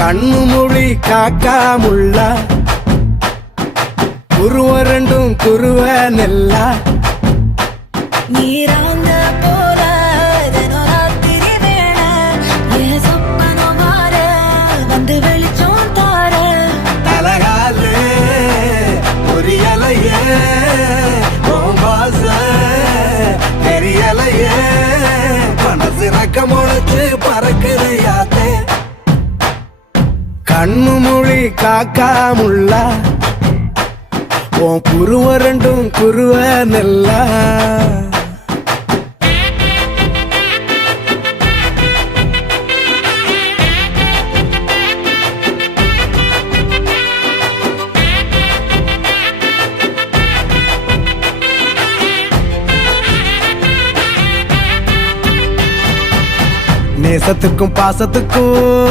கண்ணு மொழி காக்காமுள்ள குருவ ரெண்டும் குருவ நெல்லா நீராங்க போல தினராத்திரி வேண என் சொப்பனம் மாற வந்து வெளிச்சம் தார தலகாலே பொரியலையே ஓம்பாச தெரியலையே மனசு ரக்க முளைச்சு பறக்குதையாத்தே கண்ணு மொழி காக்காமுள்ள உன் குருவ ரெண்டும் குருவ நெல்லா நேசத்துக்கும் பாசத்துக்கும்